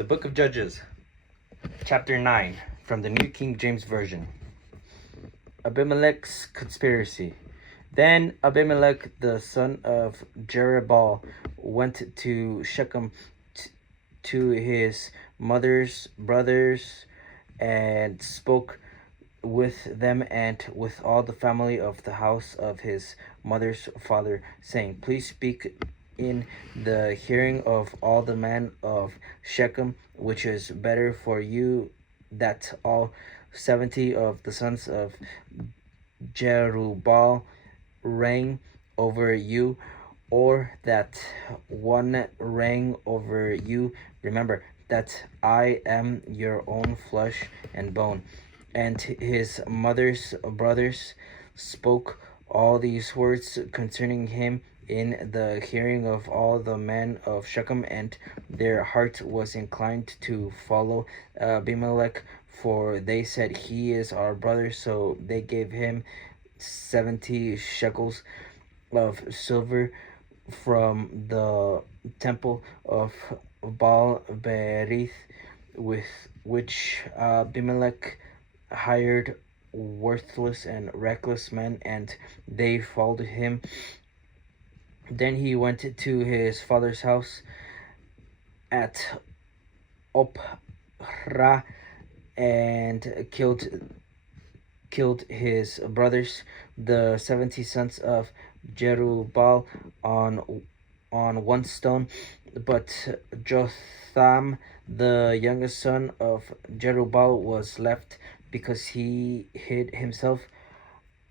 The Book of Judges, Chapter 9, from the New King James Version. Abimelech's conspiracy. Then Abimelech the son of Jerubbaal went to Shechem to his mother's brothers and spoke with them and with all the family of the house of his mother's father, saying, Please speak in the hearing of all the men of Shechem, which is better for you that all 70 of the sons of Jerubbaal reign over you, or that one reign over you. Remember that I am your own flesh and bone. And his mother's brothers spoke all these words concerning him in the hearing of all the men of Shechem, and their heart was inclined to follow Abimelech, for they said, He is our brother. So they gave him 70 shekels of silver from the temple of Baal Berith, with which Abimelech hired worthless and reckless men, and they followed him. Then he went to his father's house at Ophrah and killed his brothers, the 70 sons of Jerubbaal, on one stone. But Jotham, the youngest son of Jerubbaal, was left because he hid himself.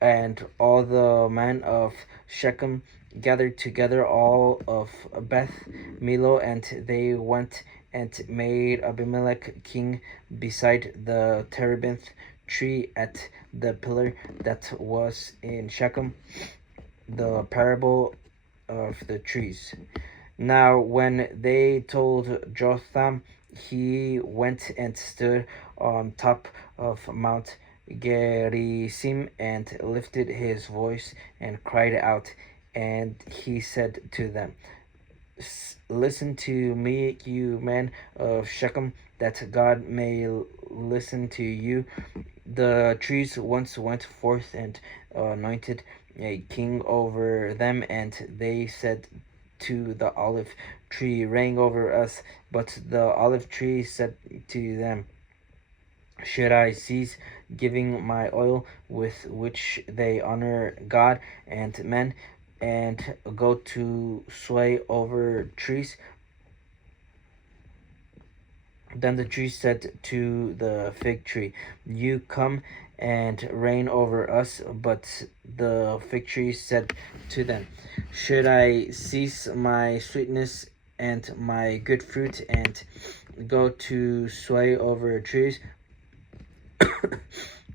And all the men of Shechem gathered together, all of Beth Milo, and they went and made Abimelech king beside the terebinth tree at the pillar that was in Shechem. The parable of the trees. Now when they told Jotham, he went and stood on top of Mount Gerizim and lifted his voice and cried out, and he said to them, Listen to me, you men of Shechem, that God may listen to you. The trees once went forth and anointed a king over them, and they said to the olive tree, Reign over us. But the olive tree said to them, Should I cease giving my oil, with which they honor God and men, and go to sway over trees? Then the tree said to the fig tree, You come and reign over us. But the fig tree said to them, Should I cease my sweetness and my good fruit, and go to sway over trees?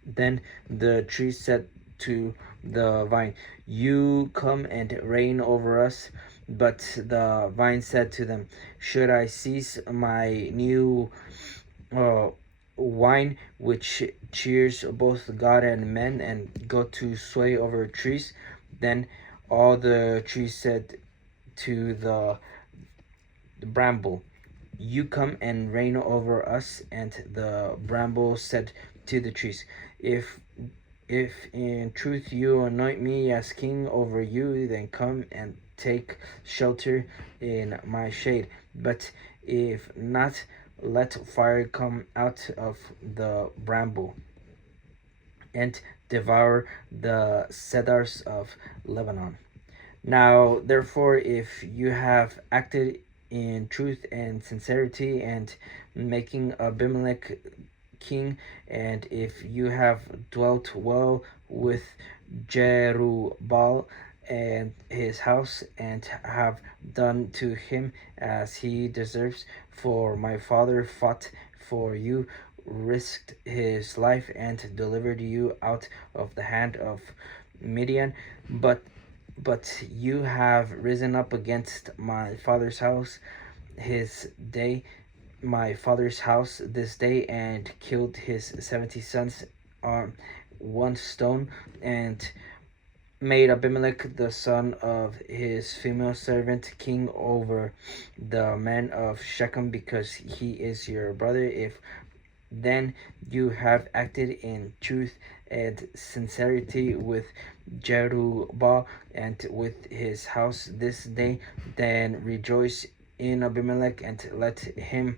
Then the tree said to the vine, You come and reign over us. But the vine said to them, Should I cease my new wine, which cheers both God and men, and go to sway over trees? Then all the trees said to the bramble, You come and reign over us. And the bramble said to the trees, If in truth you anoint me as king over you, then come and take shelter in my shade. But if not, let fire come out of the bramble and devour the cedars of Lebanon. Now, therefore, if you have acted in truth and sincerity, and making Abimelech king, and if you have dwelt well with Jerubbaal and his house, and have done to him as he deserves, for my father fought for you, risked his life, and delivered you out of the hand of Midian. But you have risen up against my father's house my father's house this day, and killed his 70 sons on one stone, and made Abimelech the son of his female servant king over the men of Shechem, because he is your brother. If then you have acted in truth and sincerity with Jerubbaal and with his house this day, then rejoice in Abimelech, and let him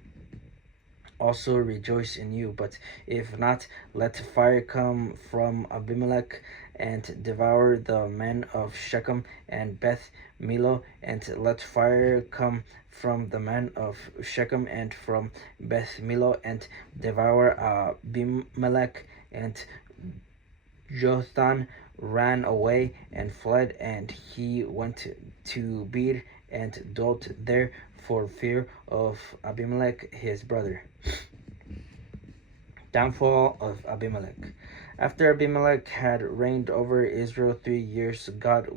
also rejoice in you. But if not, let fire come from Abimelech and devour the men of Shechem and Beth Milo, and let fire come from the men of Shechem and from Beth Milo, and devour Abimelech. And Jotham ran away and fled, and he went to Beer and dwelt there for fear of Abimelech his brother. Downfall of Abimelech. After Abimelech had reigned over Israel 3 years, God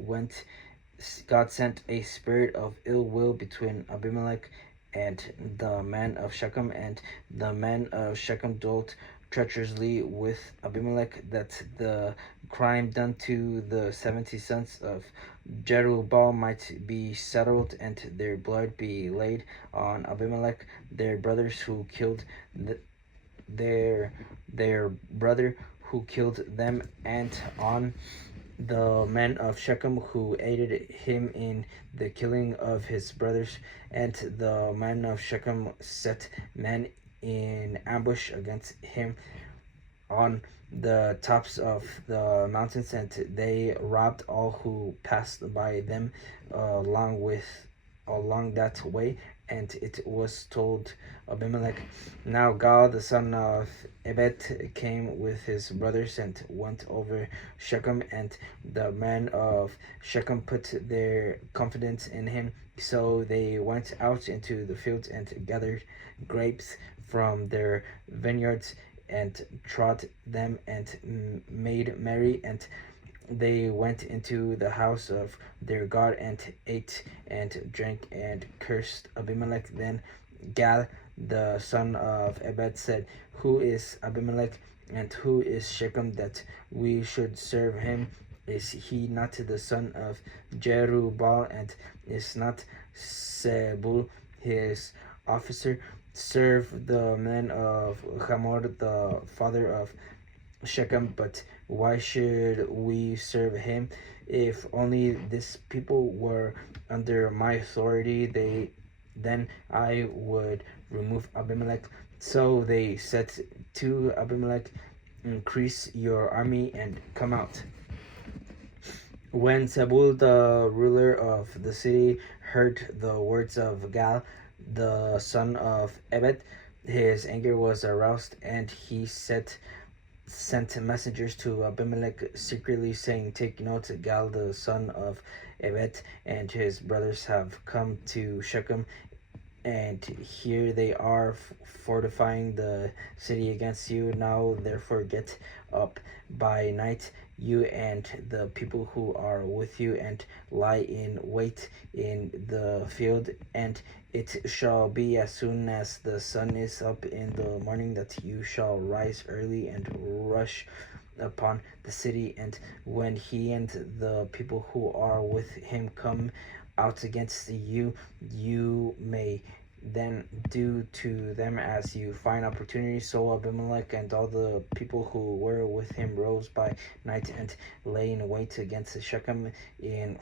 sent a spirit of ill will between Abimelech and the men of Shechem, and the men of Shechem dealt treacherously with Abimelech, that the crime done to the 70 sons of Jerubbaal might be settled, and their blood be laid on Abimelech, their brothers who killed their brother who killed them, and on the men of Shechem who aided him in the killing of his brothers. And the men of Shechem set men in ambush against him on the tops of the mountains, and they robbed all who passed by them along that way. And it was told Abimelech, now Gal the son of Ebed came with his brothers and went over Shechem, and the men of Shechem put their confidence in him. So they went out into the fields and gathered grapes from their vineyards and trod them and made merry, and they went into the house of their God and ate and drank and cursed Abimelech. Then Gal, the son of Ebed, said, who is Abimelech, and who is Shechem, that we should serve him? Is he not the son of Jerubbaal, and is not Zebul his officer? Serve the men of Hamor, the father of Shechem, but why should we serve him? If only this people were under my authority, then I would remove Abimelech. So they said to Abimelech, increase your army and come out. When Zebul, the ruler of the city, heard the words of Gal, the son of Ebed, his anger was aroused, and he sent messengers to Abimelech secretly, saying, take note, Gal the son of Ebed and his brothers have come to Shechem, and here they are fortifying the city against you. Now therefore get up by night, you and the people who are with you, and lie in wait in the field, and it shall be as soon as the sun is up in the morning that you shall rise early and rush upon the city. And when he and the people who are with him come out against you, you may then do to them as you find opportunity. So Abimelech and all the people who were with him rose by night and lay in wait against Shechem in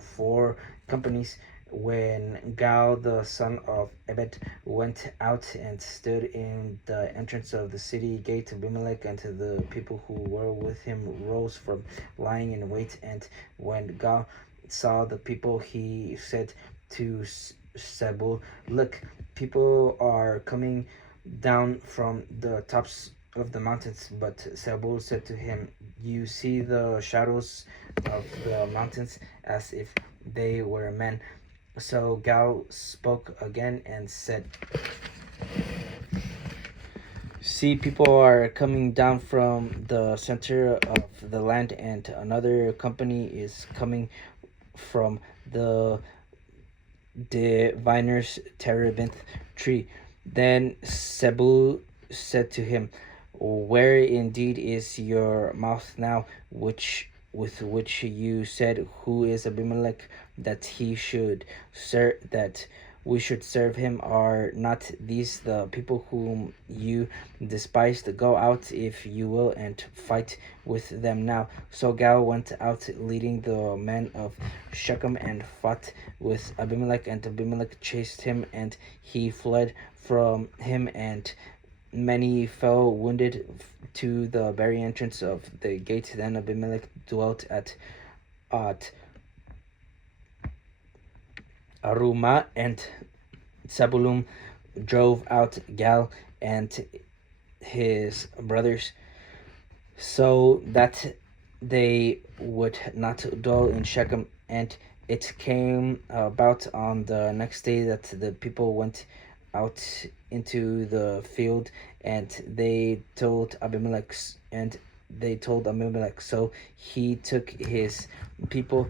4 companies. When Gal the son of Ebed went out and stood in the entrance of the city gate, Abimelech and the people who were with him rose from lying in wait. And when Gal saw the people, he said to Zebul, look, people are coming down from the tops of the mountains. But Zebul said to him, you see the shadows of the mountains as if they were men. So Gal spoke again and said, see, people are coming down from the center of the land, and another company is coming from the diviner's terebinth tree. Then Zebul said to him, where indeed is your mouth now, which with which you said, who is Abimelech, that he should serve, that we should serve him? Are not these the people whom you despised? Go out, if you will, and fight with them now. So Gal went out, leading the men of Shechem, and fought with Abimelech, and Abimelech chased him, and he fled from him, and many fell wounded to the very entrance of the gate. Then Abimelech dwelt at Arumah, and Zebulun drove out Gal and his brothers, so that they would not dwell in Shechem. And it came about on the next day that the people went out into the field, and they told Abimelech. So he took his people,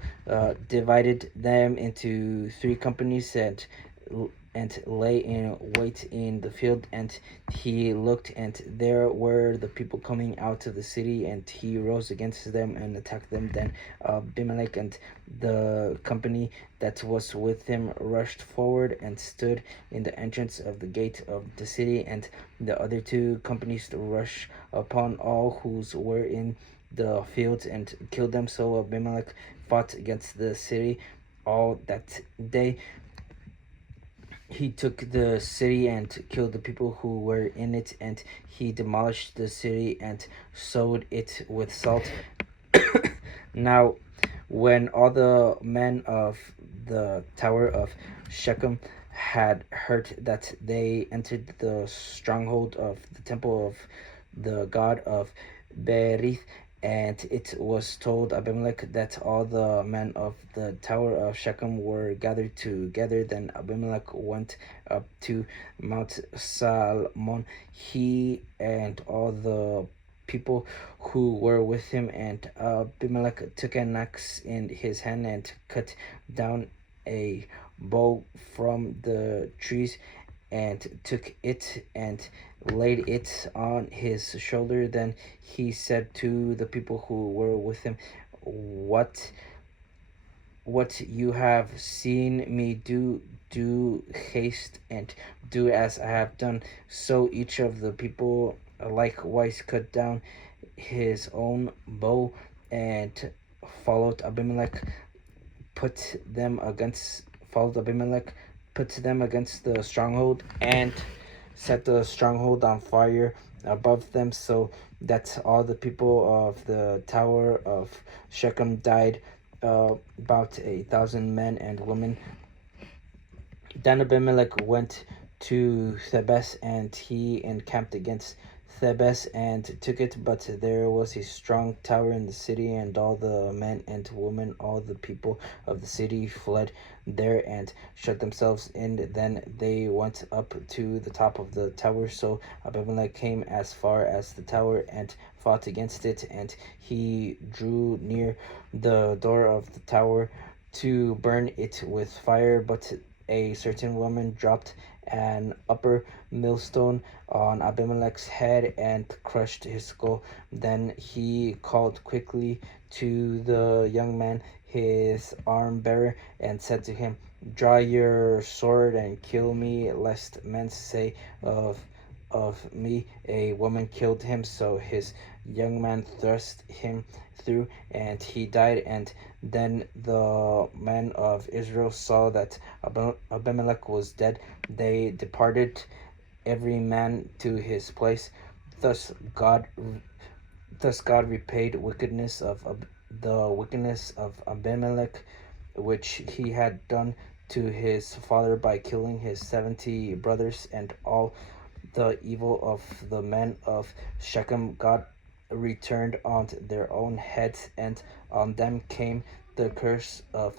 divided them into three companies, and lay in wait in the field. And he looked, and there were the people coming out of the city, and he rose against them and attacked them. Then Abimelech and the company that was with him rushed forward and stood in the entrance of the gate of the city, and the other two companies rushed upon all who were in the fields and killed them. So Abimelech fought against the city all that day. He took the city and killed the people who were in it, and he demolished the city and sowed it with salt. Now, when all the men of the tower of Shechem had heard that they entered the stronghold of the temple of the god of Berith, and it was told Abimelech that all the men of the tower of Shechem were gathered together. Then Abimelech went up to Mount Salmon, he and all the people who were with him. And Abimelech took an axe in his hand and cut down a bow from the trees, and took it and laid it on his shoulder. Then he said to the people who were with him, what you have seen me do, do haste and do as I have done. So each of the people likewise cut down his own bow and followed Abimelech, put them against followed Abimelech, put them against the stronghold, and set the stronghold on fire above them, so that all the people of the tower of Shechem died, about 1,000 men and women. Then Abimelech went to Thebes, and he encamped against Thebes and took it. But there was a strong tower in the city, and all the men and women, all the people of the city, fled there and shut themselves in. Then they went up to the top of the tower. So Abimelech came as far as the tower and fought against it, and he drew near the door of the tower to burn it with fire. But a certain woman dropped an upper millstone on Abimelech's head and crushed his skull. Then he called quickly to the young man, his arm bearer, and said to him, "Draw your sword and kill me, lest men say of me, a woman killed him." So his young man thrust him through, and he died. And then the men of Israel saw that Abimelech was dead. They departed, every man to his place. Thus God repaid the wickedness of Abimelech, which he had done to his father by killing his 70 brothers, and all the evil of the men of Shechem God returned on their own heads, and on them came the curse of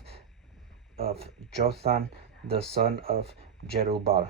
Jotham, the son of Jerubbaal.